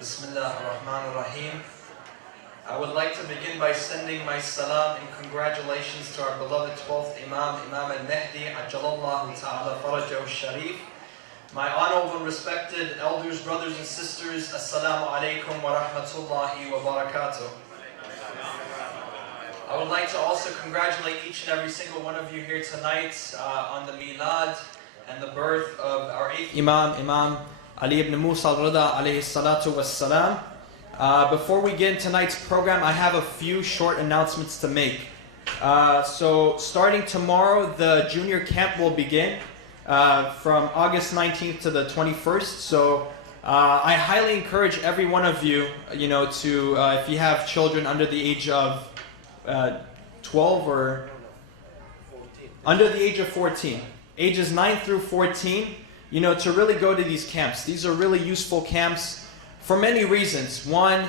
Bismillah ar-Rahman ar-Rahim. I would like to begin by sending my salam and congratulations to our beloved 12th Imam, Imam al-Mahdi, Ajjalallahu ta'ala farajahu sharif. My honorable and respected elders, brothers and sisters, Assalamu alaikum wa rahmatullahi wa barakatuh. I would like to also congratulate each and every single one of you here tonight on the milad and the birth of our 8th Imam Ali ibn Musa al-Rida alayhi salatu wassalam. Before we get into tonight's program, I have a few short announcements to make. So starting tomorrow, the junior camp will begin from August 19th to the 21st. So I highly encourage every one of you, to if you have children under the age of 12 or under the age of 14, ages 9 through 14, to really go to these camps. These are really useful camps for many reasons. One,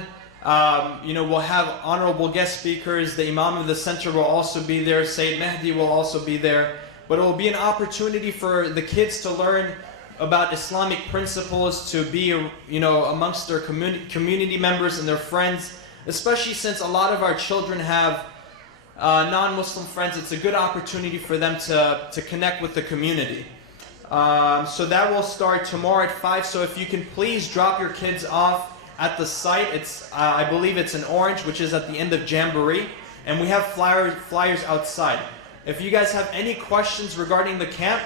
we'll have honorable guest speakers. The Imam of the center will also be there. Sayyid Mahdi will also be there. But it will be an opportunity for the kids to learn about Islamic principles, to be, amongst their community members and their friends, especially since a lot of our children have non-Muslim friends. It's a good opportunity for them to connect with the community. So that will start tomorrow at 5. So if you can please drop your kids off at the site. It's I believe it's in Orange, which is at the end of Jamboree, and we have flyers outside. If you guys have any questions regarding the camp,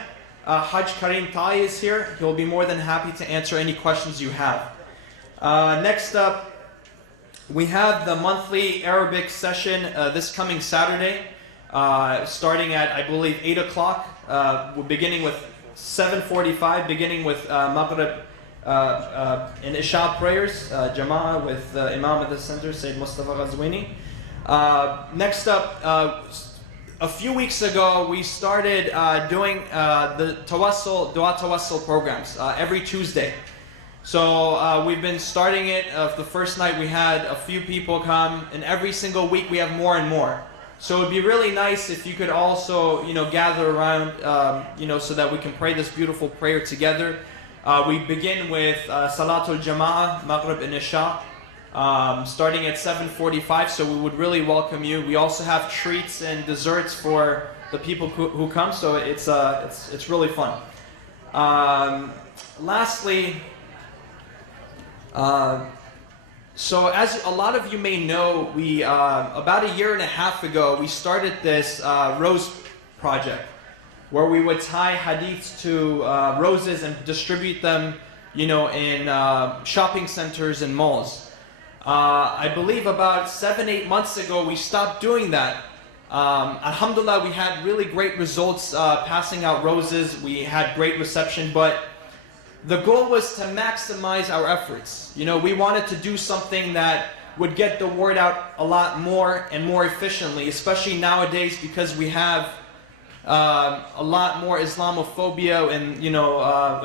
Hajj Karim Tai is here. He'll be more than happy to answer any questions you have. Next up, we have the monthly Arabic session this coming Saturday, starting at, I believe, 8 o'clock. We're beginning with 7:45, beginning with Maghrib and Isha prayers, Jama'ah with Imam at the center, Sayyid Mustafa Ghazwini. Next up, a few weeks ago, we started doing the Dua Tawassul programs every Tuesday. So we've been starting it. The first night we had a few people come, and every single week we have more and more. So it'd be really nice if you could also, gather around, so that we can pray this beautiful prayer together. We begin with Salatul Jama'ah, Maghrib and Isha, starting at 7:45. So we would really welcome you. We also have treats and desserts for the people who come. So it's really fun. Lastly. So as a lot of you may know, we about a year and a half ago, we started this rose project where we would tie hadiths to roses and distribute them, in shopping centers and malls. I believe about 7-8 months ago, we stopped doing that. Alhamdulillah, we had really great results passing out roses. We had great reception, but the goal was to maximize our efforts. We wanted to do something that would get the word out a lot more and more efficiently, especially nowadays because we have a lot more Islamophobia and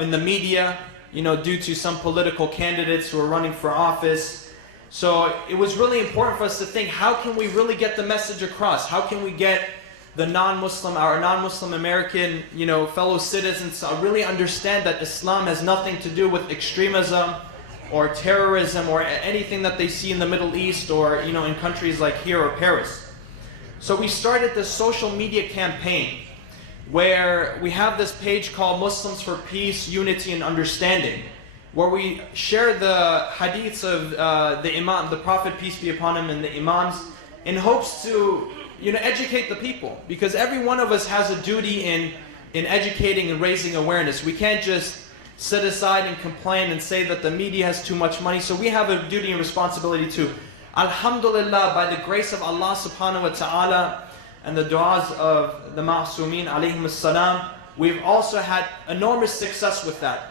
in the media, due to some political candidates who are running for office. So it was really important for us to think, how can we really get the message across? How can we get our non-Muslim American, fellow citizens to really understand that Islam has nothing to do with extremism or terrorism or anything that they see in the Middle East or, in countries like here or Paris. So we started this social media campaign where we have this page called Muslims for Peace, Unity and Understanding, where we share the hadiths of the Imam, the Prophet, peace be upon him, and the Imams, in hopes to educate the people, because every one of us has a duty in educating and raising awareness. We can't just sit aside and complain and say that the media has too much money. So we have a duty and responsibility too. Alhamdulillah, by the grace of Allah subhanahu wa ta'ala and the du'as of the Ma'sumin alayhim as-salam, we've also had enormous success with that.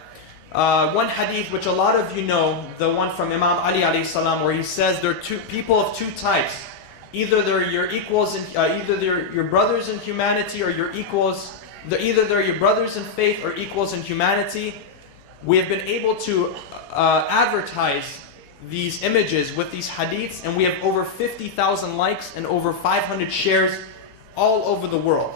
One hadith which a lot of you know, the one from Imam Ali alayhi salam, where he says there are people of two types. Either they're your equals in, either they're your brothers in humanity or your equals. Either they're your brothers in faith or equals in humanity. We have been able to advertise these images with these hadiths, and we have over 50,000 likes and over 500 shares all over the world.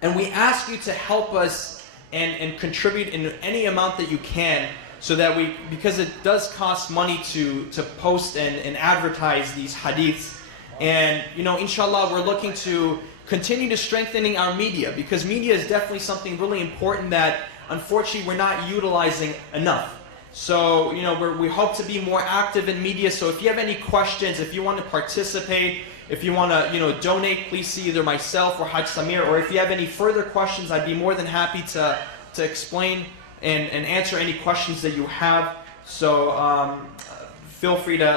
And we ask you to help us and contribute in any amount that you can so that because it does cost money to post and advertise these hadiths. And inshallah, we're looking to continue to strengthening our media, because media is definitely something really important that unfortunately we're not utilizing enough. So we hope to be more active in media. So if you have any questions, if you want to participate, if you want to donate, please see either myself or Haj Samir. Or if you have any further questions, I'd be more than happy to explain and answer any questions that you have. So feel free to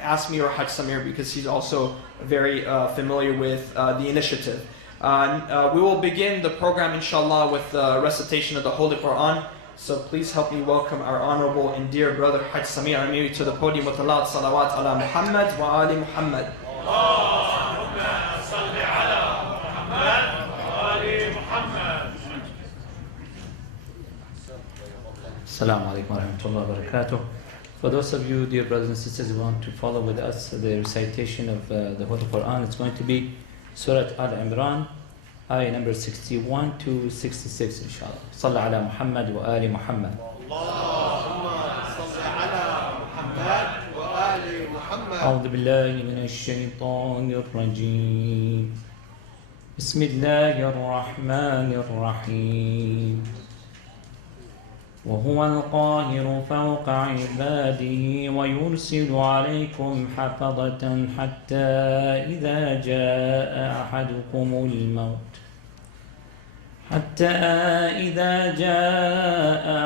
ask me or Haj Samir, because he's also very familiar with the initiative. We will begin the program inshallah with the recitation of the Holy Quran. So please help me welcome our honorable and dear brother Haj Samir Amiri to the podium with a loud salawat ala Muhammad wa ali Muhammad. Assalamu alaikum wa rahmatullahi wa barakatuh. For those of you, dear brothers and sisters, who want to follow with us the recitation of the Holy Quran, it's going to be Surah Al-Imran, ayah number 61 to 66, inshallah. Salli ala Muhammad wa ali Muhammad. Allahumma salli ala Muhammad wa ali Muhammad. A'udhu billahi minash shaitanir rajim. Bismillahir rahmanir rahim. وهو القاهر فوق عباده ويرسل عليكم حفظة حتى إذا جاء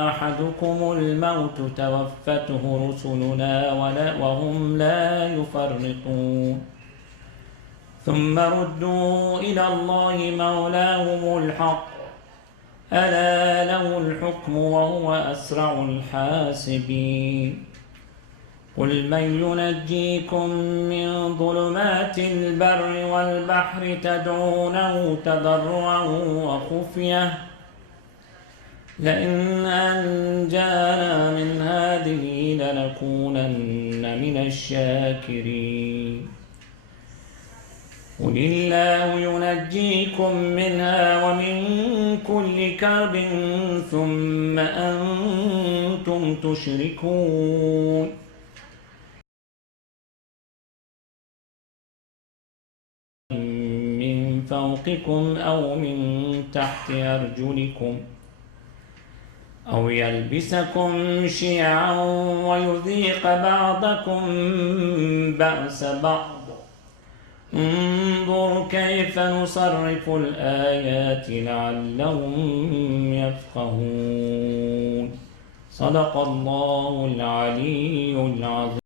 أحدكم الموت توفته رسلنا وهم لا يفرطون ثم ردوا إلى الله مولاهم الحق ألا له الحكم وهو أسرع الحاسبين قل من ينجيكم من ظلمات البر والبحر تدعونه تضرعا وخفية لئن أنجانا من هذه لنكونن من الشاكرين قل الله ينجيكم منها ومن كل كرب ثم أنتم تشركون من فوقكم أو من تحت أرجلكم أو يلبسكم شيعا ويذيق بعضكم بأس بعض انظر كيف نصرف الآيات لعلهم يفقهون صدق الله العلي العظيم.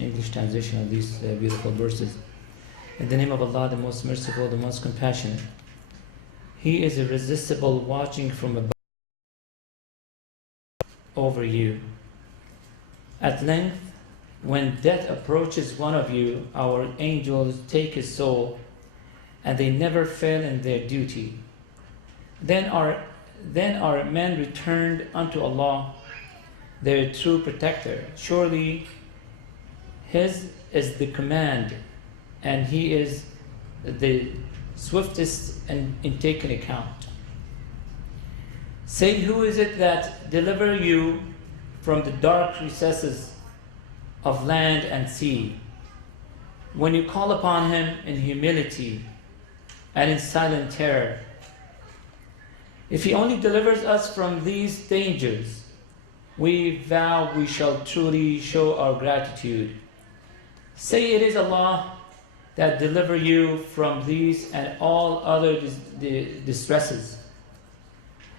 English translation of these beautiful verses. In the name of Allah, the most merciful, the most compassionate. He is irresistible, watching from above over you. At length, when death approaches one of you, our angels take his soul, and they never fail in their duty. Then are men returned unto Allah, their true protector. Surely His is the command, and He is the swiftest in taking account. Say, who is it that deliver you from the dark recesses of land and sea, when you call upon Him in humility and in silent terror? If He only delivers us from these dangers, we vow we shall truly show our gratitude. Say, it is Allah that deliver you from these and all other distresses,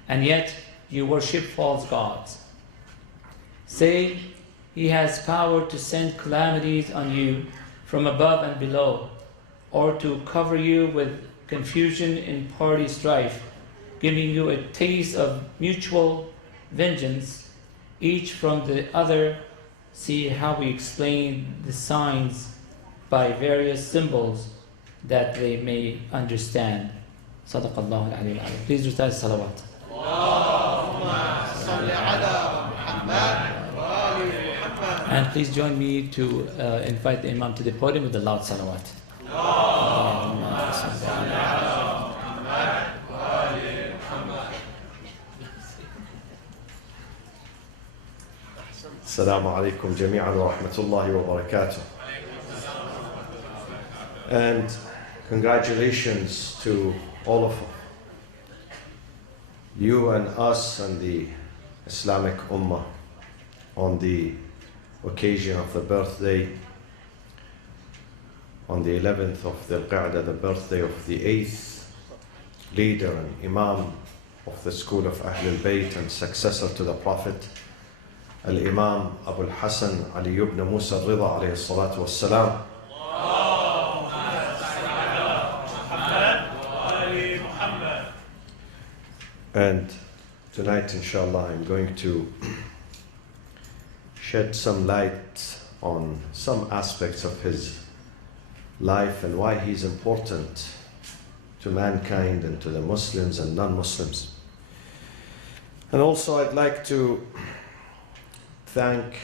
and yet you worship false gods. Say, He has power to send calamities on you from above and below, or to cover you with confusion in party strife, giving you a taste of mutual vengeance, each from the other. See how we explain the signs by various symbols that they may understand. Sadaqallahu al-Aliyyul Azim. Please recite salawat. Allahumma salli ala Muhammad wa ali Muhammad. And please join me to invite the Imam to the podium with the loud salawat. Assalamu alaikum jami'an wa rahmatullahi wa barakatuh. And congratulations to all of you and us and the Islamic Ummah on the occasion of the birthday, on the 11th of Dhul Qa'dah, the birthday of the 8th leader and Imam of the school of Ahlul Bayt and successor to the Prophet, Al-Imam Abu al-Hasan Ali ibn Musa al-Rida alayhi salatu was-salam. And tonight, inshallah, I'm going to shed some light on some aspects of his life and why he's important to mankind and to the Muslims and non-Muslims. And also I'd like to thank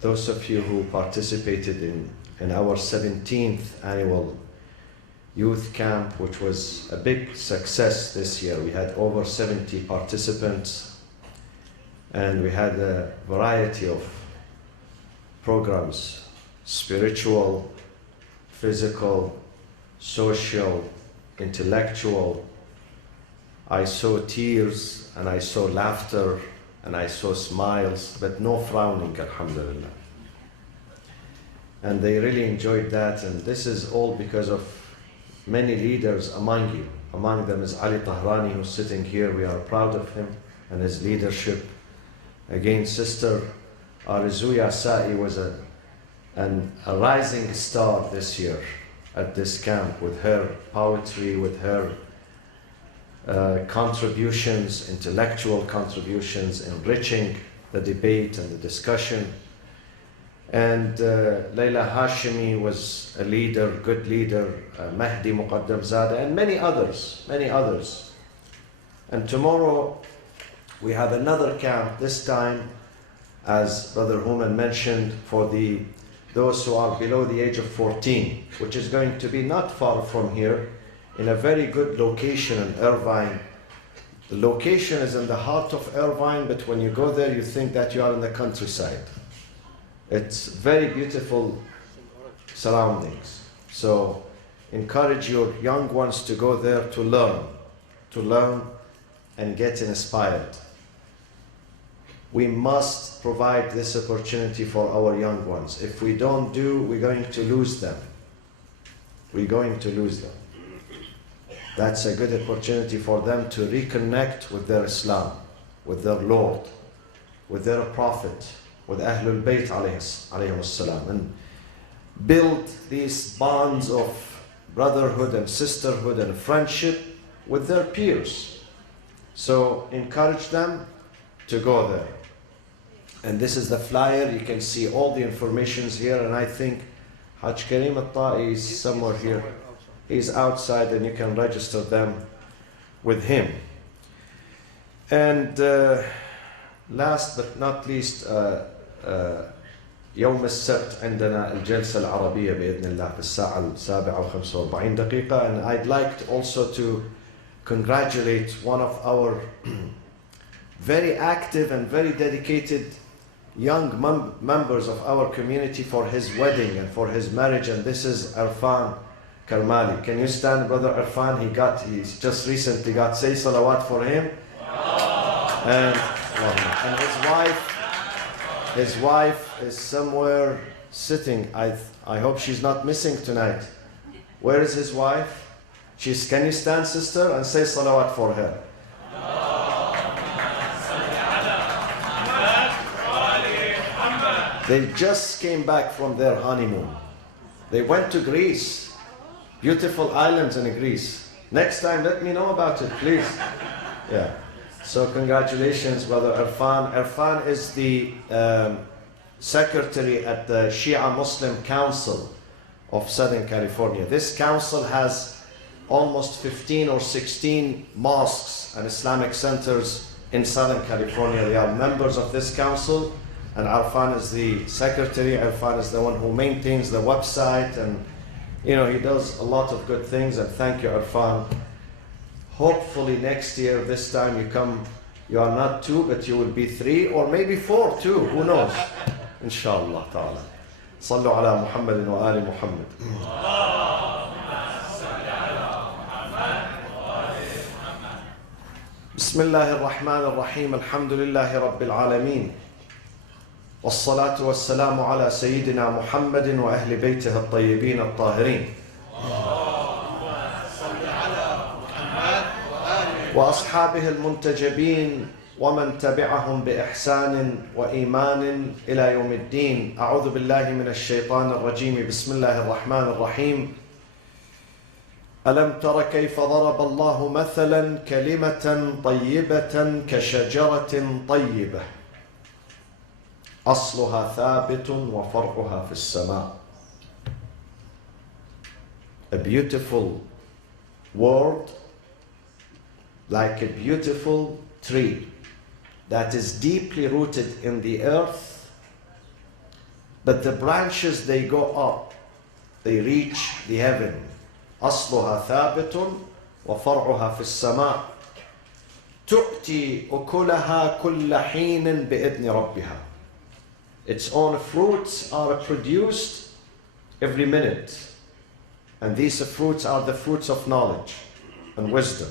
those of you who participated in our 17th annual youth camp, which was a big success this year. We had over 70 participants and we had a variety of programs, spiritual, physical, social, intellectual. I saw tears and I saw laughter and I saw smiles, but no frowning, alhamdulillah. And they really enjoyed that, and this is all because of many leaders among you. Among them is Ali Tahrani, who's sitting here. We are proud of him and his leadership. Again, Sister Arzuya Sa'i was a rising star this year at this camp with her poetry, with her contributions, intellectual contributions, enriching the debate and the discussion. And Layla Hashimi was a leader, good leader, Mahdi Muqaddam Zada, and many others, many others. And tomorrow we have another camp, this time, as Brother Human mentioned, for those who are below the age of 14, which is going to be not far from here, in a very good location in Irvine. The location is in the heart of Irvine, but when you go there, you think that you are in the countryside. It's very beautiful surroundings. So encourage your young ones to go there to learn and get inspired. We must provide this opportunity for our young ones. If we don't do, we're going to lose them. We're going to lose them. That's a good opportunity for them to reconnect with their Islam, with their Lord, with their Prophet, with Ahlul Bayt alayhim as-salam, and build these bonds of brotherhood and sisterhood and friendship with their peers. So encourage them to go there. And this is the flyer. You can see all the informations here, and I think Hajj Karim al-Ta'i is somewhere here. He's outside and you can register them with him. And last but not least, يوم السبت عندنا الجلسة العربية بإذن الله في الساعة 7:45. And I'd like also to congratulate one of our very active and very dedicated young members of our community for his wedding and for his marriage, and this is Arfan Karmali. Can you stand, Brother Arfan? He's just recently got, say salawat for him. And his wife is somewhere sitting. I hope she's not missing tonight. Where is his wife? Can you stand, sister, and say salawat for her? They just came back from their honeymoon. They went to Greece. Beautiful islands in Greece. Next time, let me know about it, please. Yeah. So congratulations, Brother Irfan. Irfan is the secretary at the Shia Muslim Council of Southern California. This council has almost 15 or 16 mosques and Islamic centers in Southern California. They are members of this council, and Irfan is the secretary. Irfan is the one who maintains the website and You know, he does a lot of good things, and thank you, Irfan. Hopefully next year, this time you come, you are not 2, but you will be 3, or maybe 4 too, who knows? Inshallah ta'ala. صلوا على محمد وآل محمد. بسم الله الرحمن الرحيم. الحمد لله رب العالمين. والصلاة والسلام على سيدنا محمد وأهل بيته الطيبين الطاهرين. وأصحابه المنتجبين ومن تبعهم بإحسان وإيمان إلى يوم الدين. أعوذ بالله من الشيطان الرجيم. بسم الله الرحمن الرحيم. ألم تر كيف ضرب الله مثلا كلمة طيبة كشجرة طيبة أصلها ثابت وفرعها في السماء. A beautiful word, like a beautiful tree that is deeply rooted in the earth, but the branches, they go up, they reach the heaven. أصلها ثابت وفرعها في السماء تؤتي أكلها كل حين بإذن ربها. Its own fruits are produced every minute, and these fruits are the fruits of knowledge and wisdom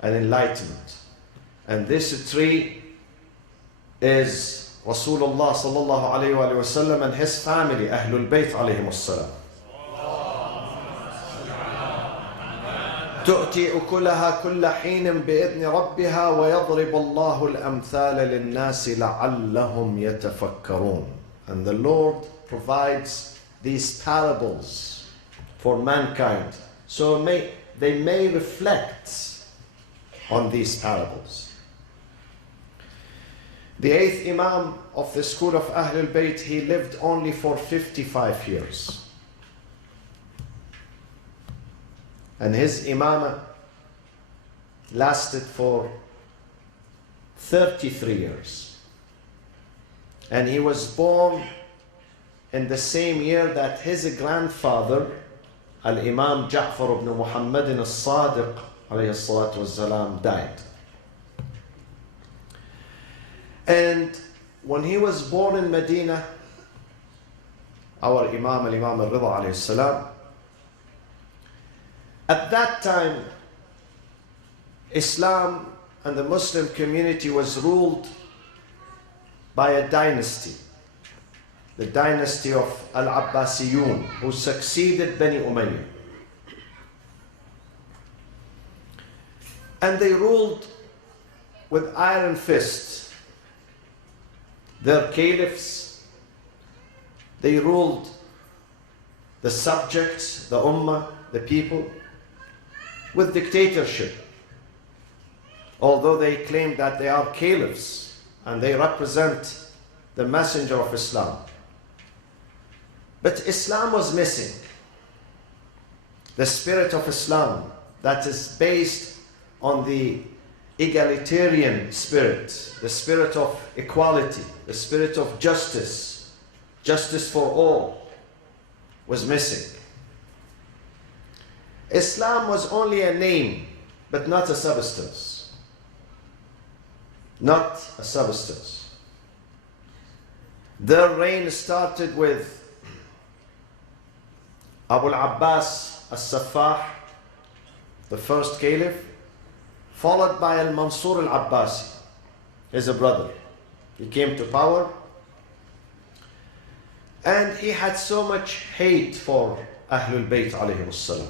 and enlightenment. And this tree is Rasulullah sallallahu alayhi wa sallam and his family, Ahlul Bayt alayhim as-salam. تؤتي أكلها كل حين بإذن ربها ويضرب الله الأمثال للناس لعلهم يتفكرون. And the Lord provides these parables for mankind, so they may reflect on these parables. The 8th Imam of the school of Ahlul Bayt, he lived only for 55 years. And his imamah lasted for 33 years. And he was born in the same year that his grandfather, Al-Imam Ja'far ibn Muhammad al-Sadiq alayhi salatu wassalam, died. And when he was born in Medina, our Imam, Al-Imam al-Rida alayhi salam, at that time, Islam and the Muslim community was ruled by a dynasty, the dynasty of Al-Abbasiyun, who succeeded Bani Umayyah. And they ruled with iron fists. Their caliphs, they ruled the subjects, the ummah, the people, with dictatorship. Although they claim that they are caliphs and they represent the messenger of Islam. But Islam was missing. The spirit of Islam that is based on the egalitarian spirit, the spirit of equality, the spirit of justice, justice for all, was missing. Islam was only a name, but not a substance. Not a substance. Their reign started with Abu al-Abbas al-Saffah, the first caliph, followed by al-Mansur al-Abbasi, his brother. He came to power, and he had so much hate for Ahlul Bayt alayhim as-salam.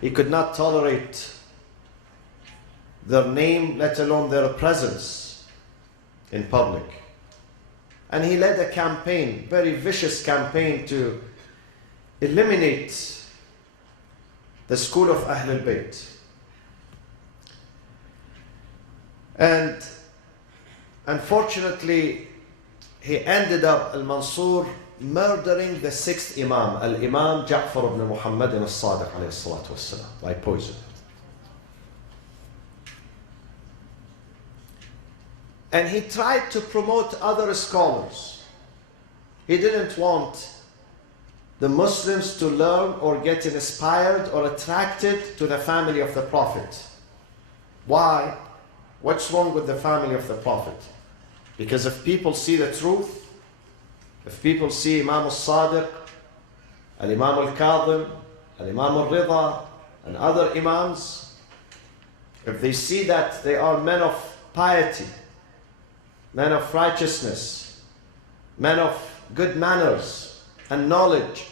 He could not tolerate their name, let alone their presence in public. And he led a campaign, very vicious campaign, to eliminate the school of Ahlul Bayt. And unfortunately, he ended up, al-Mansur, murdering the 6th Imam, Al-Imam Ja'far ibn Muhammad al-Sadiq alayhi salatu wassalam, by poison. And he tried to promote other scholars He didn't want the Muslims to learn or get inspired or attracted to the family of the Prophet. Why? What's wrong with the family of the Prophet? Because if people see the truth, if people see Imam al-Sadiq, Al-Imam al-Kadhim, Al-Imam al-Rida, and other Imams, if they see that they are men of piety, men of righteousness, men of good manners and knowledge,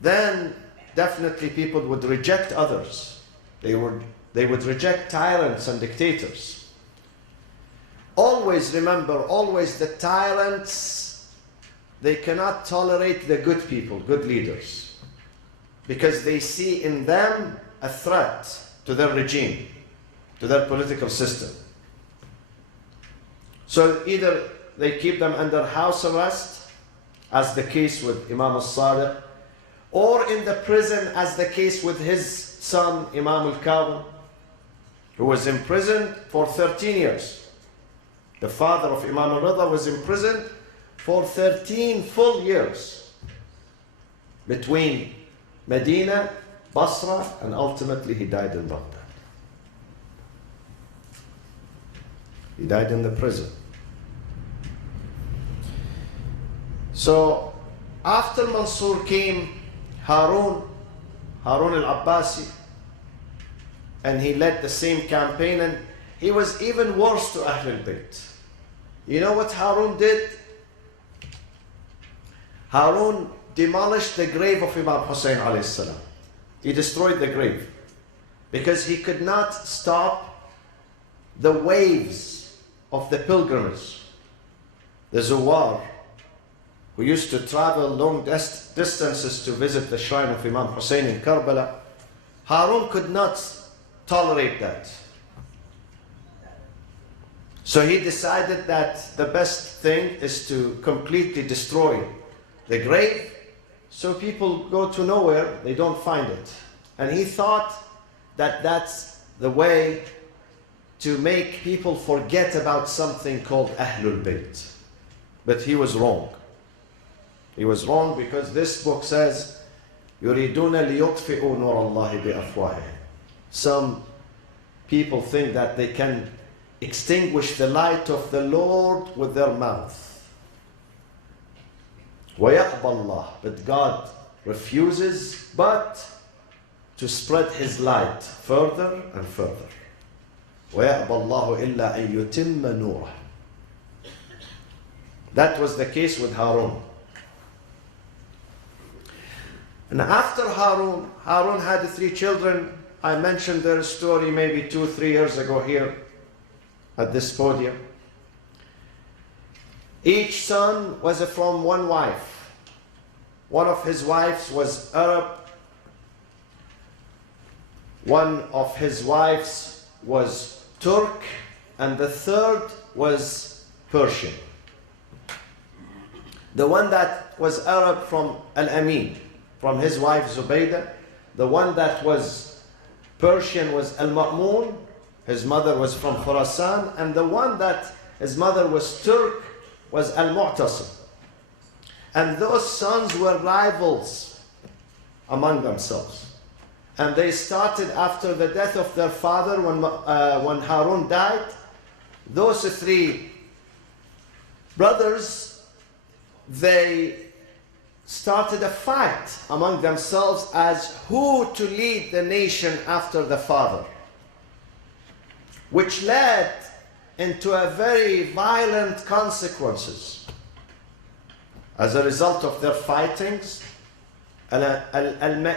then definitely people would reject others. They would reject tyrants and dictators. Always remember, always the tyrants, they cannot tolerate the good people, good leaders, because they see in them a threat to their regime, to their political system. So either they keep them under house arrest, as the case with Imam al-Sadiq, or in the prison, as the case with his son Imam al-Kadhim, who was imprisoned for 13 years. The father of Imam al-Rida was imprisoned for 13 full years between Medina, Basra, and ultimately he died in Baghdad. He died in the prison. So after Mansur came Harun al-Abbasi, and he led the same campaign, and he was even worse to Ahlul Bayt. You know what Harun did? Harun demolished the grave of Imam Hussein alayhi salam. He destroyed the grave because he could not stop the waves of the pilgrimage, the Zuwar, who used to travel long distances to visit the shrine of Imam Hussein in Karbala. Harun could not tolerate that. So he decided that the best thing is to completely destroy the grave, so people go to nowhere, they don't find it. And he thought that that's the way to make people forget about something called Ahlul Bayt. But he was wrong. He was wrong, because this book says, يُرِيدُونَ لِيُطْفِئُوا نُورَ اللَّهِ بِأَفْوَاهِهِمْ. Some people think that they can extinguish the light of the Lord with their mouth. وَيَأْبَى اللَّهِ. But God refuses but to spread His light further and further. وَيَأْبَى اللَّهُ إِلَّا أَن يُتِمَّ نُورَهُ. That was the case with Harun. And after Harun had 3 children. I mentioned their story maybe 2-3 years ago here at this podium. Each son was from one wife. One of his wives was Arab. One of his wives was Turk. And the third was Persian. The one that was Arab from Al-Amin, from his wife Zubaydah. The one that was Persian was Al-Ma'mun, his mother was from Khurasan, and the one that his mother was Turk was Al-Mu'tasim. And those sons were rivals among themselves. And they started after the death of their father, when Harun died. Those 3 brothers, they started a fight among themselves as who to lead the nation after the father, which led into a very violent consequences. As a result of their fightings, Al-Amin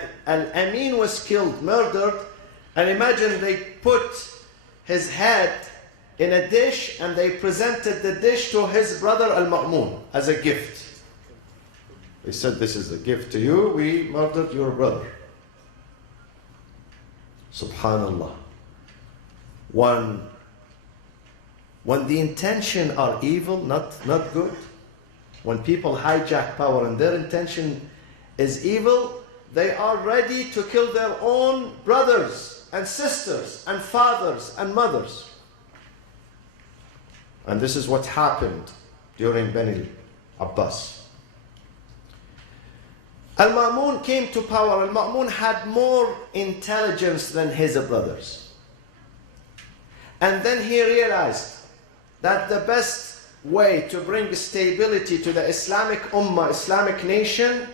was killed, murdered, and imagine they put his head in a dish and they presented the dish to his brother Al-Ma'mun as a gift. They said, this is a gift to you, we murdered your brother. Subhanallah. When the intention are evil, not good, when people hijack power and their intention is evil, they are ready to kill their own brothers and sisters and fathers and mothers. And this is what happened during Bani Abbas. Al-Ma'mun came to power. Al-Ma'mun had more intelligence than his brothers. And then he realized that the best way to bring stability to the Islamic Ummah, Islamic nation,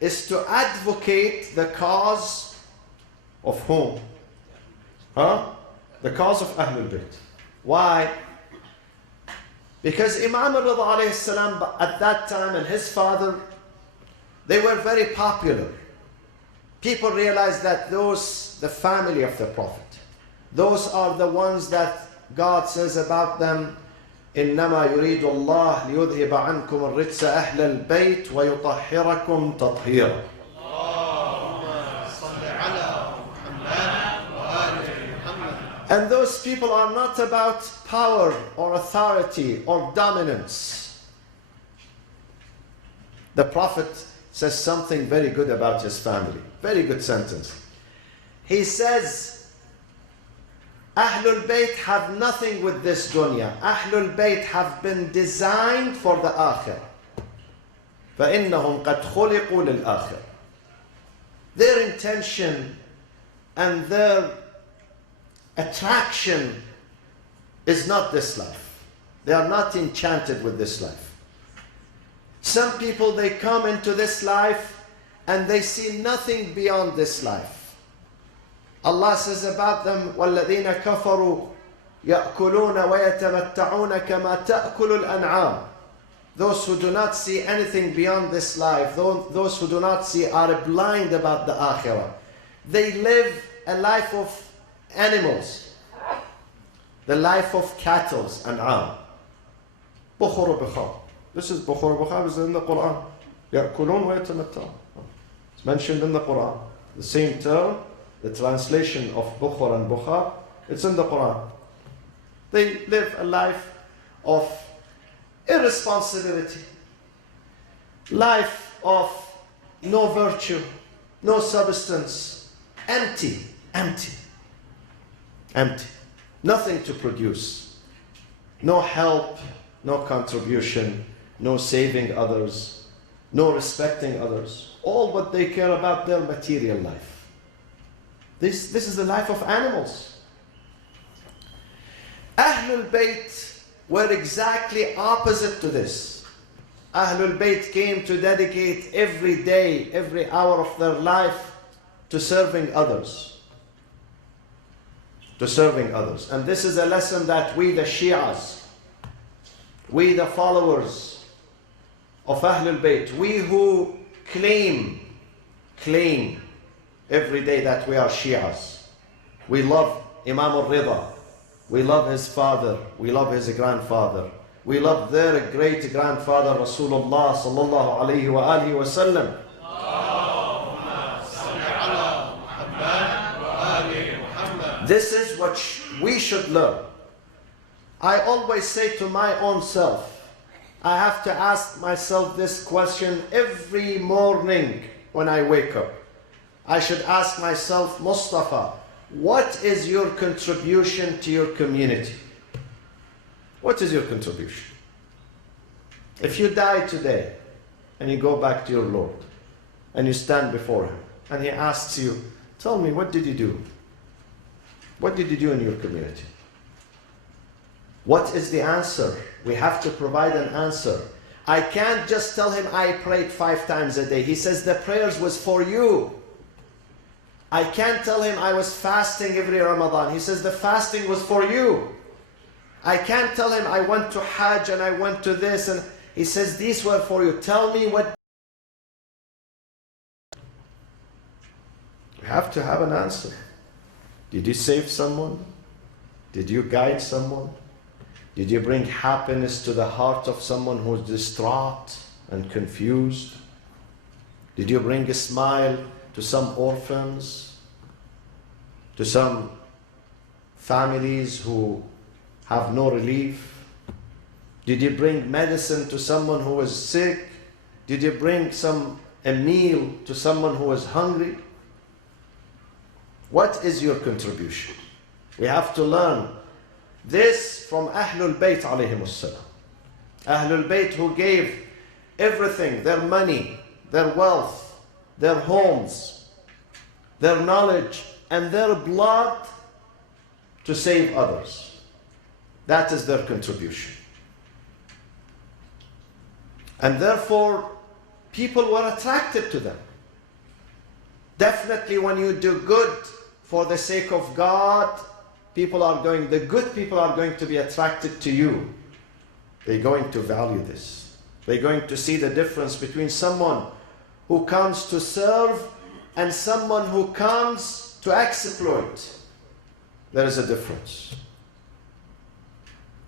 is to advocate the cause of whom? The cause of Ahlul Bayt. Why? Because Imam al-Rida alayhi salam at that time and his father, they were very popular. People realized that those, the family of the Prophet, those are the ones that God says about them, إنما يريد الله ليذهب عنكم الرجس أهل البيت ويطهركم تطهيرا. And those people are not about power or authority or dominance. The Prophet says something very good about his family. Very good sentence. He says, Ahlul Bayt have nothing with this dunya. Ahlul Bayt have been designed for the akhirah. فَإِنَّهُمْ قَدْ خُلِقُوا لِلْآخِرَةِ. Their intention and their attraction is not this life. They are not enchanted with this life. Some people, they come into this life and they see nothing beyond this life. Allah says about them, وَالَّذِينَ كَفَرُوا يَأْكُلُونَ وَيَتَمَتَّعُونَ كَمَا تَأْكُلُ الْأَنْعَامُ. Those who do not see anything beyond this life, those who do not see are blind about the akhirah. They live a life of animals, the life of cattle, an'am. Bukhur bikhar. This is bukhur bikhar is in the Quran. يأكلون ويتمتعون. It's mentioned in the Quran. The same term, the translation of bukhur and bukhar, it's in the Quran. They live a life of irresponsibility, life of no virtue, no substance, empty, nothing to produce, no help, no contribution, no saving others, no respecting others. All what they care about their material life. This is the life of animals. Ahlul Bayt were exactly opposite to this. Ahlul Bayt came to dedicate every day, every hour of their life to serving others. To serving others. And this is a lesson that we the Shias, we the followers of Ahlul Bayt, we who claim every day that we are Shias. We love Imam al-Rida. We love his father. We love his grandfather. We love their great grandfather Rasulullah sallallahu alayhi wa alihi wa sallam. This is what we should learn. I always say to my own self, I have to ask myself this question every morning when I wake up. I should ask myself, Mustafa, what is your contribution to your community? What is your contribution? If you die today and you go back to your Lord and you stand before Him and He asks you, tell me, what did you do? What did you do in your community? What is the answer? We have to provide an answer. I can't just tell him I prayed 5 times a day. He says the prayers was for you. I can't tell him I was fasting every Ramadan. He says the fasting was for you. I can't tell him I went to Hajj and I went to this, and he says these were for you. Tell me what. We have to have an answer. Did you save someone? Did you guide someone? Did you bring happiness to the heart of someone who's distraught and confused? Did you bring a smile to some orphans? To some families who have no relief? Did you bring medicine to someone who is sick? Did you bring a meal to someone who is hungry? What is your contribution? We have to learn this from Ahlul Bayt alayhimus salam. Ahlul Bayt who gave everything, their money, their wealth, their homes, their knowledge, and their blood to save others. That is their contribution. And therefore, people were attracted to them. Definitely when you do good for the sake of God, the good people are going to be attracted to you. They're going to value this. They're going to see the difference between someone who comes to serve and someone who comes to exploit. There is a difference.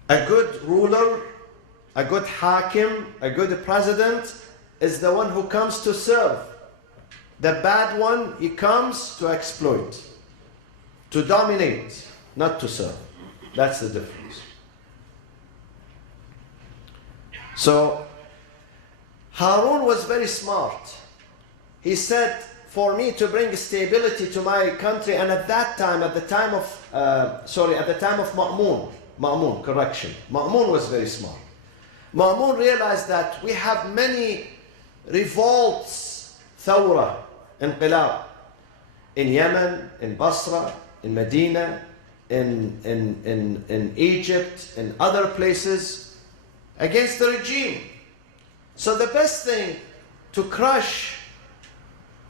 A good ruler, a good hakim, a good president is the one who comes to serve. The bad one, he comes to exploit, to dominate, not to serve. That's the difference. So, Harun was very smart. He said, for me to bring stability to my country, and at the time of Ma'mun, Ma'mun was very smart. Ma'mun realized that we have many revolts, thawra, inqilab, in Yemen, in Basra, in Medina, in Egypt, in other places, against the regime. So the best thing to crush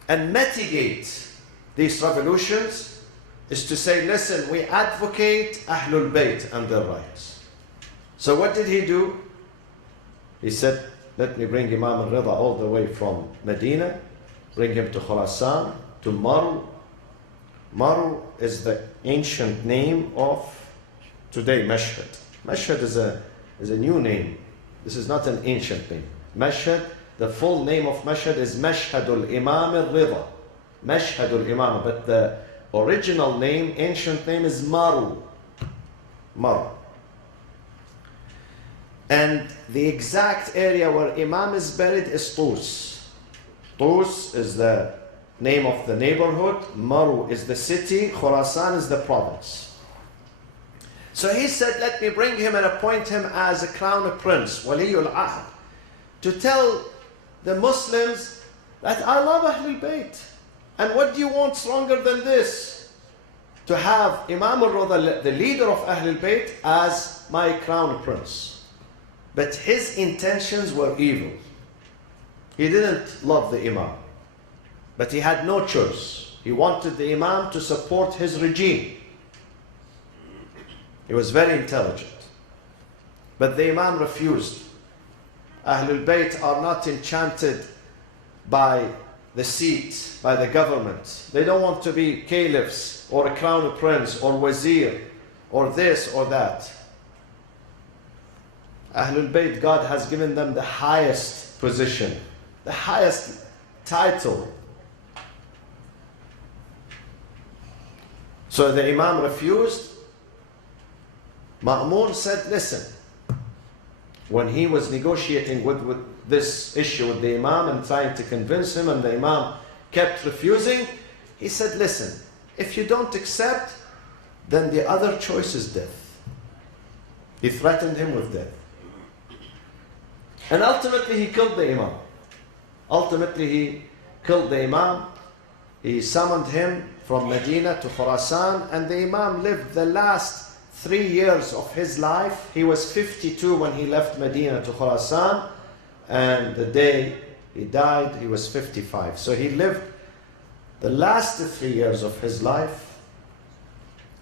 and mitigate these revolutions is to say, listen, we advocate Ahlul Bayt and their rights. So what did he do? He said, let me bring Imam al-Rida all the way from Medina, bring him to Khurasan, to Maru. Maru is the ancient name of today, Mashhad. Mashhad is a new name. This is not an ancient name. Mashhad, the full name of Mashhad is Mashhadul Imam al-Rida. Mashhadul Imam, but the original name, ancient name is Maru. Maru. And the exact area where Imam is buried is Tus. Tus is the name of the neighborhood. Maru is the city. Khurasan is the province. So he said, let me bring him and appoint him as a crown prince, Waliyul Ahd, to tell the Muslims that I love Ahlul Bayt. And what do you want stronger than this? To have Imam al-Rida, the leader of Ahlul Bayt, as my crown prince. But his intentions were evil. He didn't love the Imam. But he had no choice. He wanted the Imam to support his regime. He was very intelligent. But the Imam refused. Ahlul Bayt are not enchanted by the seat, by the government. They don't want to be caliphs or a crown prince or wazir or this or that. Ahlul Bayt, God has given them the highest position, the highest title. So the Imam refused. Ma'mun said, listen, when he was negotiating with this issue with the Imam and trying to convince him, and the Imam kept refusing, he said, listen, if you don't accept, then the other choice is death. He threatened him with death. And ultimately he killed the Imam. He summoned him from Medina to Khurasan, and the Imam lived the last 3 years of his life. He was 52 when he left Medina to Khurasan, and the day he died, he was 55. So he lived the last 3 years of his life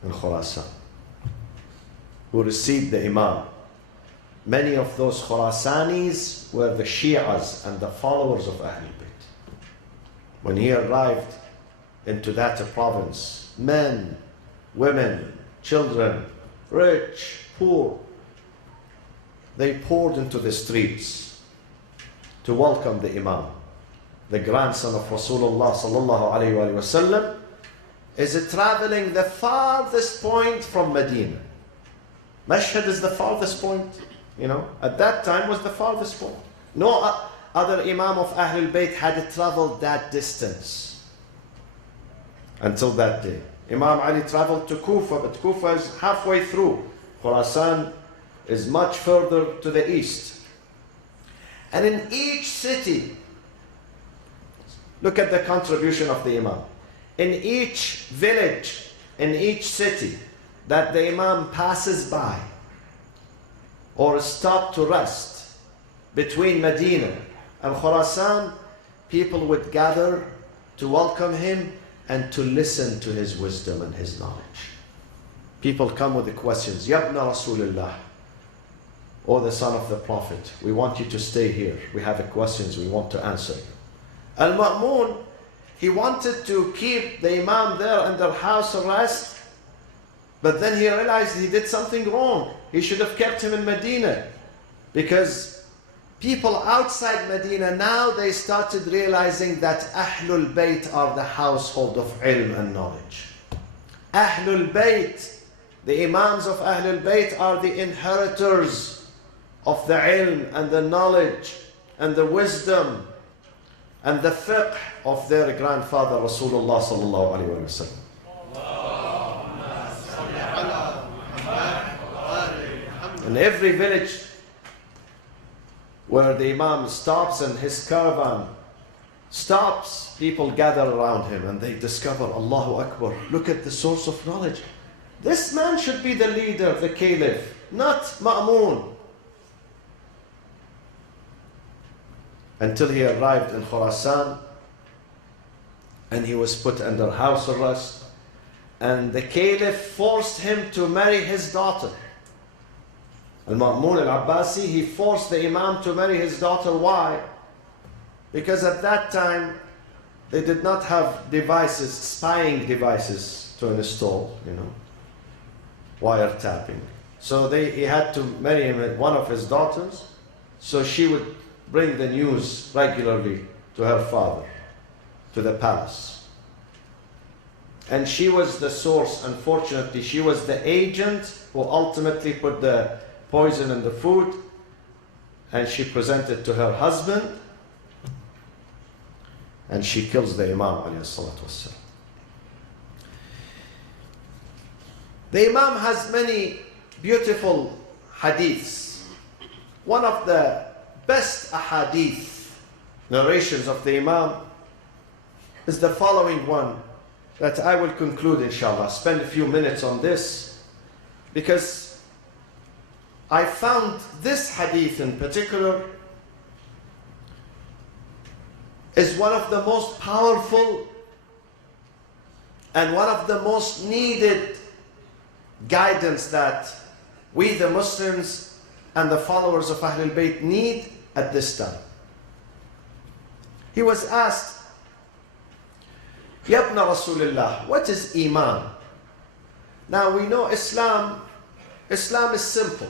in Khurasan, who received the Imam. Many of those Khurasanis were the Shi'as and the followers of Ahlul Bayt. When he arrived into that province, men, women, children, rich, poor, they poured into the streets to welcome the Imam. The grandson of Rasulullah sallallahu alayhi wa sallam is traveling the farthest point from Medina. Mashhad is the farthest point. At that time was the farthest point. No other Imam of Ahlul Bayt had traveled that distance until that day. Imam Ali traveled to Kufa, but Kufa is halfway through. Khurasan is much further to the east. And in each city, Look at the contribution of the Imam. In each village, in each city that the Imam passes by or stops to rest between Medina and Khurasan, people would gather to welcome him and to listen to his wisdom and his knowledge. People come with the questions, Ya ibn Rasulullah, O the son of the Prophet, we want you to stay here. We have questions we want to answer. Al-Ma'mun, he wanted to keep the Imam there under house arrest, but then he realized he did something wrong. He should have kept him in Medina, because people outside Medina now they started realizing that Ahlul Bayt are the household of ilm and knowledge. Ahlul Bayt, the Imams of Ahlul Bayt are the inheritors of the ilm and the knowledge and the wisdom and the fiqh of their grandfather Rasulullah sallallahu alaihi wasallam. In every village where the Imam stops and his caravan stops, people gather around him and they discover, Allahu Akbar, look at the source of knowledge. This man should be the leader, the caliph, not Ma'mun. Until he arrived in Khurasan and he was put under house arrest, and the caliph forced him to marry his daughter. Al-Ma'mun al-Abbasi, he forced the Imam to marry his daughter. Why? Because at that time they did not have devices, spying devices to install, wiretapping. So he had to marry him with one of his daughters, so she would bring the news regularly to her father, to the palace. And she was the source, unfortunately, she was the agent who ultimately put the poison in the food, and she presented to her husband, and she kills the Imam alayhi salatu wassalam. The Imam has many beautiful hadiths. One of the best ahadith narrations of the Imam is the following one that I will conclude inshallah. Spend a few minutes on this, because I found this hadith in particular is one of the most powerful and one of the most needed guidance that we the Muslims and the followers of Ahlul Bayt need at this time. He was asked, Ya ibn Rasulullah, what is Iman? Now we know Islam is simple.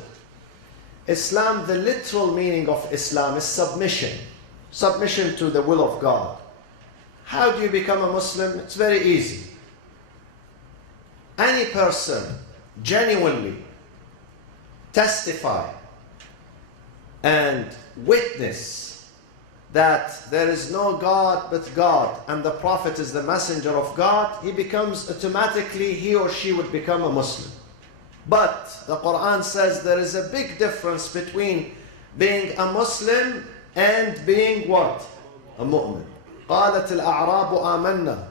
Islam, the literal meaning of Islam is submission. Submission to the will of God. How do you become a Muslim? It's very easy. Any person genuinely testify and witness that there is no God but God and the Prophet is the messenger of God, he becomes automatically, he or she would become a Muslim. But the Quran says there is a big difference between being a Muslim and being what? A mu'min. قالت الأعراب آمنا.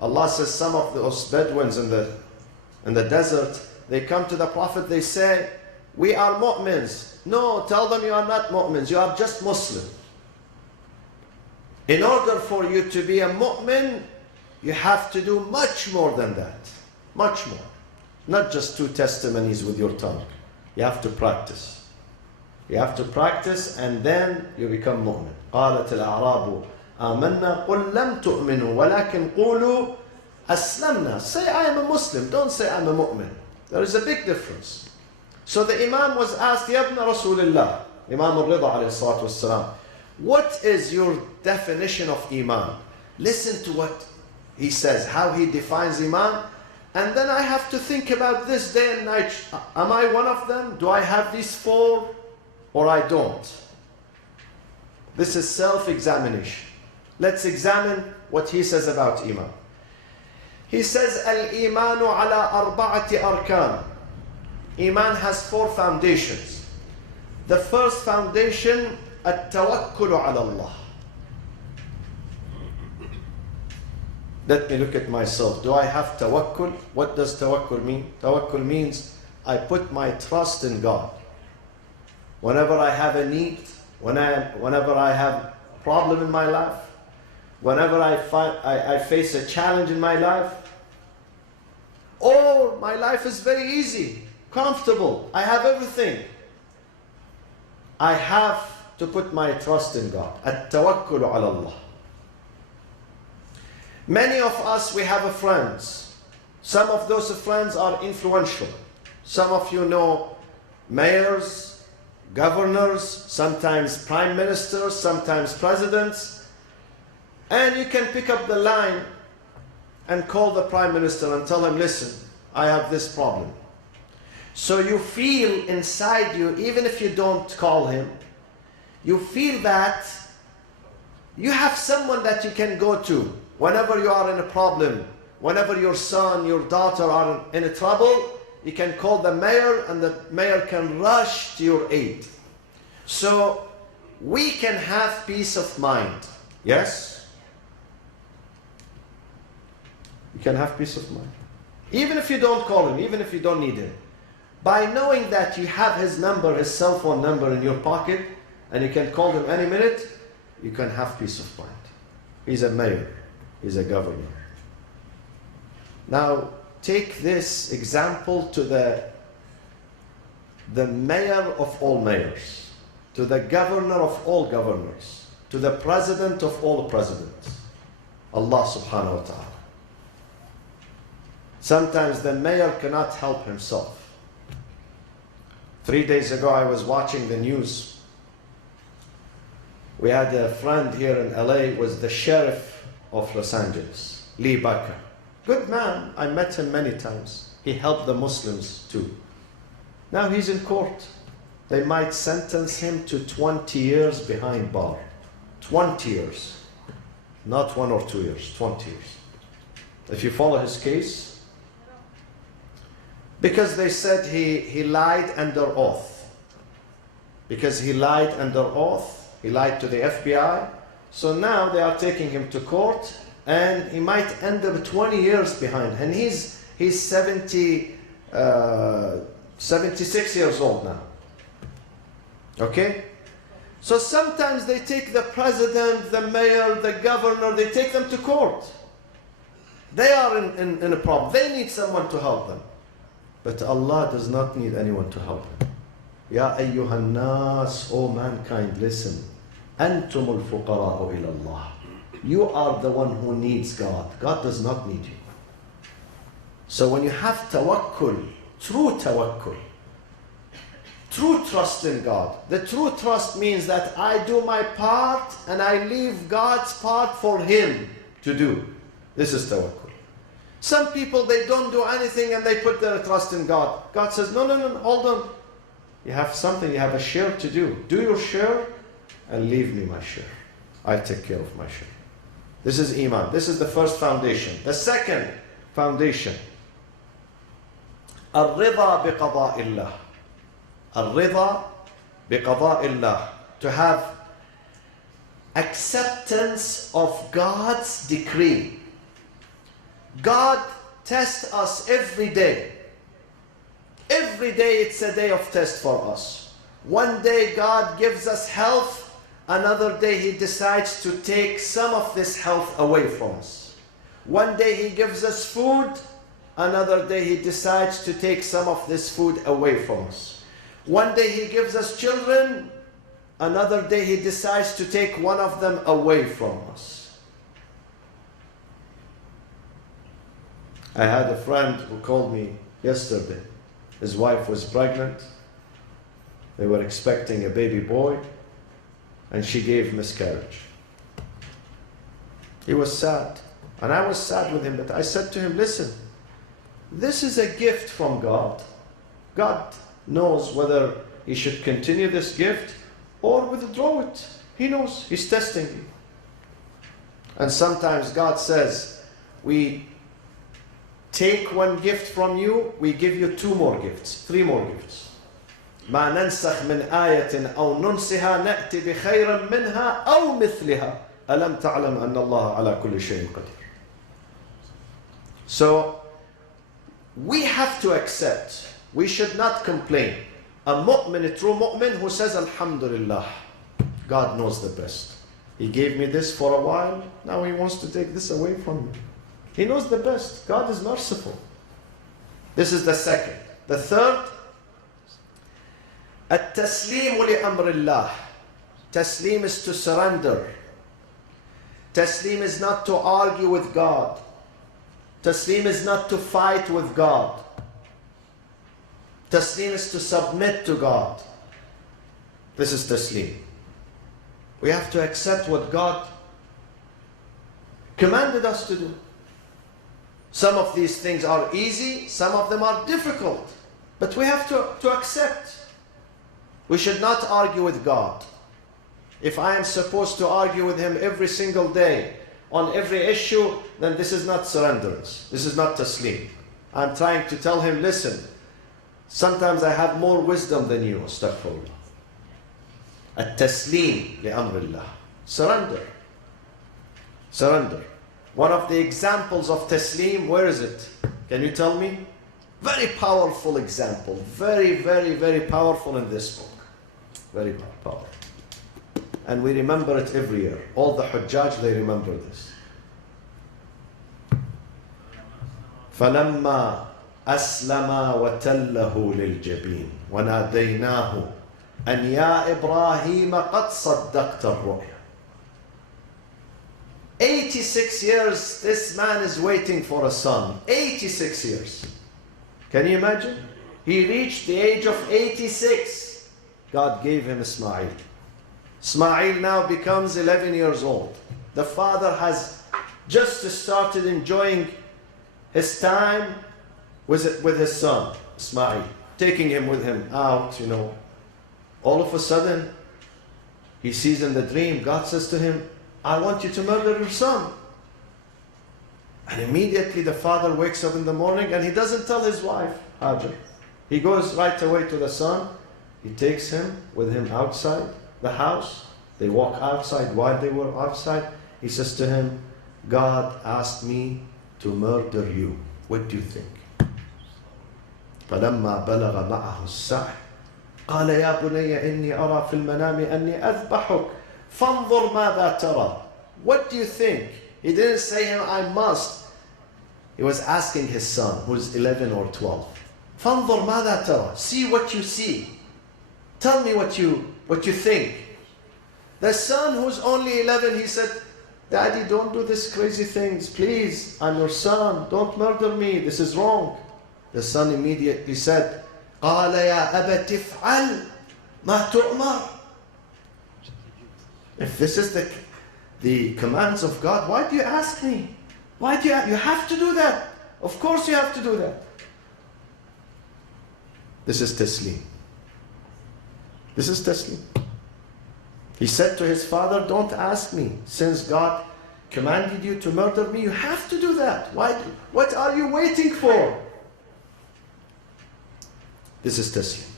Allah says some of those Bedouins in the desert, they come to the Prophet, they say, we are mu'mins. No, tell them you are not mu'mins, you are just Muslim. In order for you to be a mu'min, you have to do much more than that. Much more. Not just two testimonies with your tongue. You have to practice. You have to practice and then you become mu'min. قالت الأعراب آمنا قل لم تؤمنوا ولكن قولوا أسلمنا. Say I am a Muslim, don't say I'm a mu'min. There is a big difference. So the Imam was asked, Ya ibn Rasulullah, Imam al-Rida alayhi salatu wassalam, what is your definition of Iman? Listen to what he says, how he defines Iman. And then I have to think about this day and night. Am I one of them? Do I have these four or I don't? This is self-examination. Let's examine what he says about Iman. He says, Al-Imanu ala arba'ati arkan. Iman has four foundations. The first foundation, At-tawakkulu ala Allah. Let me look at myself. Do I have tawakkul? What does tawakkul mean? Tawakkul means I put my trust in God. Whenever I have a need, whenever I have a problem in my life, whenever I face a challenge in my life, or my life is very easy, comfortable, I have everything, I have to put my trust in God. At-tawakkulu ala Allah. Many of us, we have friends. Some of those friends are influential. Some of you know mayors, governors, sometimes prime ministers, sometimes presidents. And you can pick up the line and call the prime minister and tell him, listen, I have this problem. So you feel inside you, even if you don't call him, you feel that you have someone that you can go to whenever you are in a problem. Whenever your son, your daughter are in a trouble, you can call the mayor and the mayor can rush to your aid. So we can have peace of mind. Yes? You can have peace of mind. Even if you don't call him, even if you don't need him. By knowing that you have his number, his cell phone number in your pocket, and you can call him any minute, you can have peace of mind. He's a mayor. He's a governor. Now, take this example to the mayor of all mayors, to the governor of all governors, to the president of all presidents, Allah subhanahu wa ta'ala. Sometimes the mayor cannot help himself. 3 days ago, I was watching the news. We had a friend here in LA, was the sheriff of Los Angeles, Lee Baker. Good man, I met him many times. He helped the Muslims too. Now he's in court. They might sentence him to 20 years behind bar. 20 years. Not 1 or 2 years, 20 years. If you follow his case, because they said he lied under oath. Because he lied under oath, he lied to the FBI. So now they are taking him to court and he might end up 20 years behind. And he's 76 years old now. Okay? So sometimes they take the president, the mayor, the governor, they take them to court. They are in a problem. They need someone to help them. But Allah does not need anyone to help him. Ya ayyuhan nas, O mankind, listen. Antumul fuqara'u ila Allah. You are the one who needs God. God does not need you. So when you have tawakkul, true trust in God. The true trust means that I do my part and I leave God's part for Him to do. This is tawakkul. Some people, they don't do anything and they put their trust in God. God says, no, hold on. You have something, you have a share to do. Do your share and leave me my share. I'll take care of my share. This is Iman. This is the first foundation. The second foundation. Al-Rida biqada'illah. Al-Rida biqada'illah. To have acceptance of God's decree. God tests us every day. Every day it's a day of test for us. One day God gives us health. Another day He decides to take some of this health away from us. One day He gives us food. Another day He decides to take some of this food away from us. One day He gives us children. Another day He decides to take one of them away from us. I had a friend who called me yesterday. His wife was pregnant. They were expecting a baby boy, and she gave miscarriage. He was sad, and I was sad with him, but I said to him, listen, this is a gift from God. God knows whether he should continue this gift or withdraw it. He knows. He's testing you. And sometimes God says, we take one gift from you, we give you 2 more gifts, 3 more gifts. ما ننسخ من آية أو ننسها نأتي بخير منها أو مثلها ألم تعلم أن الله على كل شيء قدير. So we have to accept. We should not complain. A mu'min, a true mu'min who says, Alhamdulillah, God knows the best. He gave me this for a while, now He wants to take this away from me. He knows the best. God is merciful. This is the second. The third, التسليم لأمر الله. Taslim is to surrender. Taslim is not to argue with God. Taslim is not to fight with God. Taslim is to submit to God. This is taslim. We have to accept what God commanded us to do. Some of these things are easy, some of them are difficult. But we have to accept. We should not argue with God. If I am supposed to argue with Him every single day on every issue, then this is not surrenderance. This is not taslim. I'm trying to tell Him, listen, sometimes I have more wisdom than you, astaghfirullah. At-taslim li-amrillah. Surrender. Surrender. One of the examples of taslim, where is it? Can you tell me? Very powerful example. Very, very, very powerful in this book. Very powerful. And we remember it every year. All the Hujjaj, they remember this. فَلَمَّا أَسْلَمَا وَتَلَّهُ لِلْجَبِينِ وَنَادَيْنَاهُ أَنْ يَا إِبْرَاهِيمَ قَدْ صَدَّقْتَ الرُّؤْيَا. 86 years this man is waiting for a son. 86 years. Can you imagine? He reached the age of 86. God gave him Ismail. Ismail now becomes 11 years old. The father has just started enjoying his time with his son, Ismail, taking him with him out, All of a sudden, he sees in the dream, God says to him, I want you to murder your son. And immediately the father wakes up in the morning and he doesn't tell his wife, Hajar. He goes right away to the son. He takes him with him outside the house. They walk outside. While they were outside, he says to him, God asked me to murder you. What do you think? فَلَمَّا بَلَغَ مَعَهُ السَّعْيُ قَالَ يَا بُنَيَّ إِنِّي أَرَى فِي الْمَنَامِ أَنِّي أَذْبَحُكَ فَانظُرْ مَاذَا تَرَى. What do you think? He didn't say him, I must. He was asking his son, who's 11 or 12. فَانظُرْ مَاذَا تَرَى. See what you see. Tell me what you think. The son who's only 11, he said, Daddy, don't do these crazy things. Please, I'm your son. Don't murder me. This is wrong. The son immediately said, قَالَ يَا أَبَتِ افْعَلْ مَا تُؤْمَرُ. If this is the commands of God, why do you ask me? Why do you have to do that? Of course you have to do that. This is taslim. This is taslim. He said to his father, don't ask me. Since God commanded you to murder me, you have to do that. Why? What are you waiting for? This is taslim.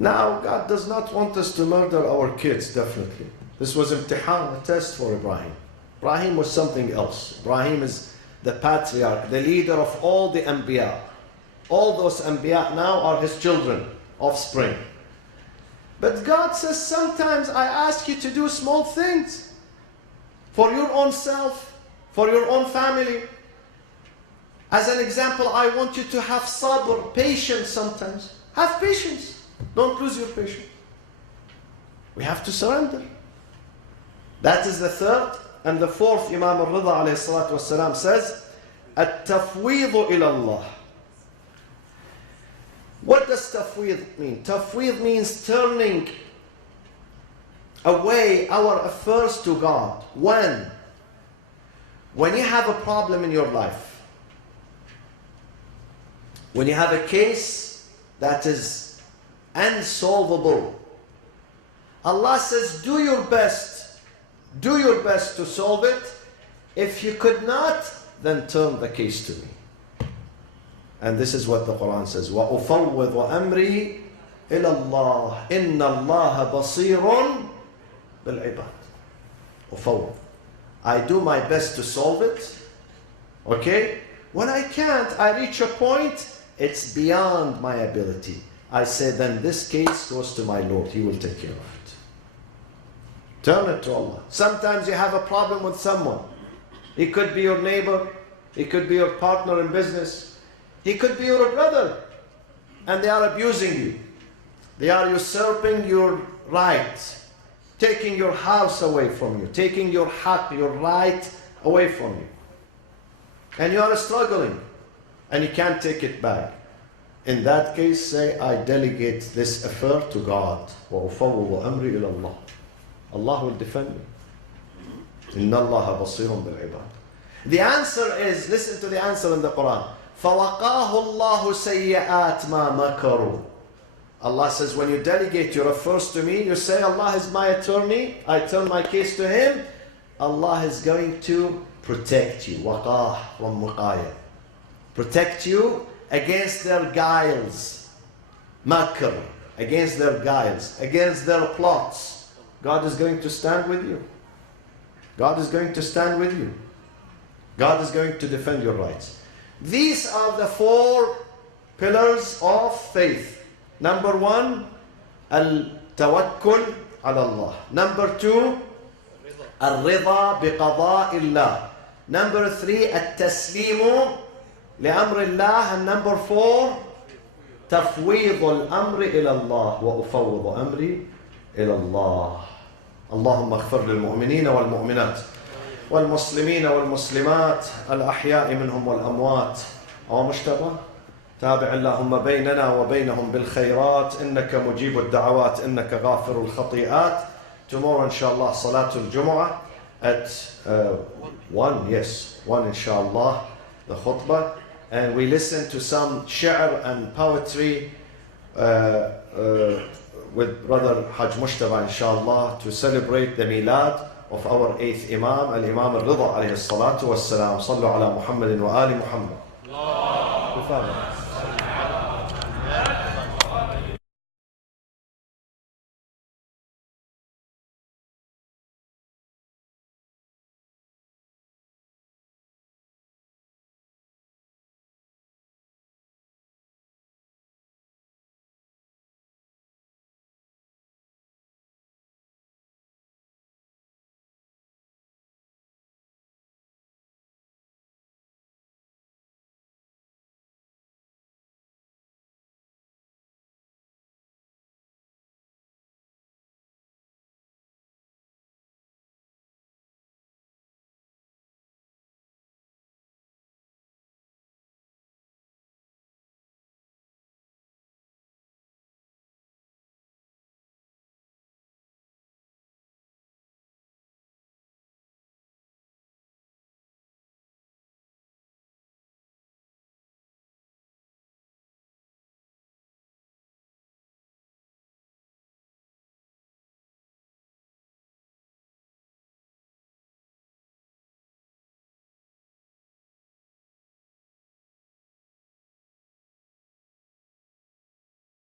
Now, God does not want us to murder our kids, definitely. This was imtihan, a test for Ibrahim. Ibrahim was something else. Ibrahim is the patriarch, the leader of all the Anbiya. All those Anbiya now are his children, offspring. But God says, sometimes I ask you to do small things for your own self, for your own family. As an example, I want you to have sabr, patience sometimes. Have patience. Don't lose your patience. We have to surrender. That is the third. And the fourth, Imam al-Rida alayhi salatu wasalam says, At-tafweedu ila Allah. What does tafweed mean? Tafweed means turning away our affairs to God. When you have a problem in your life, when you have a case that is unsolvable, Allah says, do your best to solve it. If you could not, then turn the case to me. And this is what the Quran says, وَأُفَوِّضُ أَمْرِي إِلَى اللَّهِ إِنَّ اللَّهَ بَصِيرٌ بِالْعِبَادِ. أُفَوِّض. I do my best to solve it. Okay? When I can't, I reach a point, it's beyond my ability. I say, then this case goes to my Lord. He will take care of it. Turn it to Allah. Sometimes you have a problem with someone. He could be your neighbor. He could be your partner in business. He could be your brother. And they are abusing you. They are usurping your rights, taking your house away from you, taking your haq, your right away from you. And you are struggling and you can't take it back. In that case, say, I delegate this affair to God. وَأُفَوِّضُ أَمْرِي إِلَى اللَّهِ. Allah will defend me. إِنَّ اللَّهَ بَصِيرٌ بِالْعِبَادِ. The answer is, listen to the answer in the Quran. فَوَقَاهُ اللَّهُ سَيِّئَاتْ مَا مَكَرُوا. Allah says, when you delegate your affairs to me, you say, Allah is my attorney, I turn my case to Him, Allah is going to protect you. Waqah from muqaya. Protect you against their guiles. Makr, against their guiles, against their plots. God is going to stand with you. God is going to stand with you. God is going to defend your rights. These are the 4 pillars of faith. Number 1, al-tawakkul ala Allah. Number 2, al-rida biqada illah. Number 3, al-taslimu li'amri Allah. And number 4, tafweed al-amri ila Allah wa ufawwid amri ila Allah. اللهم اغفر للمؤمنين والمؤمنات والمسلمين والمسلمات الأحياء منهم والأموات. ومجتبى تابع اللهم بيننا وبينهم بالخيرات إنك مجيب الدعوات إنك غافر الخطيئات. Tomorrow inshallah Salatul Jumu'ah at 1, yes, 1 inshallah, the khutbah, and we listen to some shi'r and poetry with Brother Hajj Mushtaba inshallah to celebrate the milad of our 8th Imam, Al-Imam Al-Rida alayhi salatu wassalam. Sallu ala Muhammadin wa ali Muhammad.